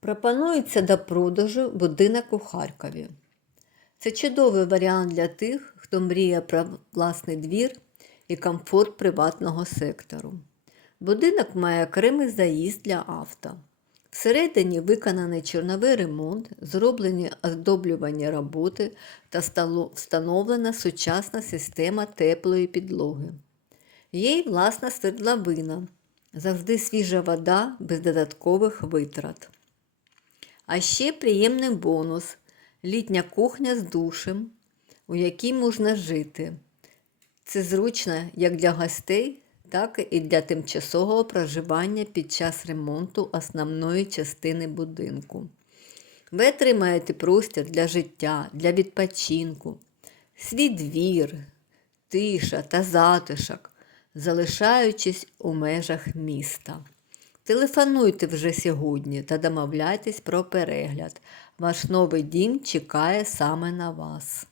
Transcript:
Пропонується до продажу будинок у Харкові. Це чудовий варіант для тих, хто мріє про власний двір і комфорт приватного сектору. Будинок має окремий заїзд для авто. Всередині виконаний чорновий ремонт, зроблені оздоблювані роботи та встановлена сучасна система теплої підлоги. Є й власна свердловина, завжди свіжа вода без додаткових витрат. А ще приємний бонус літня кухня з душем, у якій можна жити. Це зручно як для гостей, так і для тимчасового проживання під час ремонту основної частини будинку. Ви отримаєте простір для життя, для відпочинку, свій двір, тиша та затишок, залишаючись у межах міста. Телефонуйте вже сьогодні та домовляйтесь про перегляд. Ваш новий дім чекає саме на вас.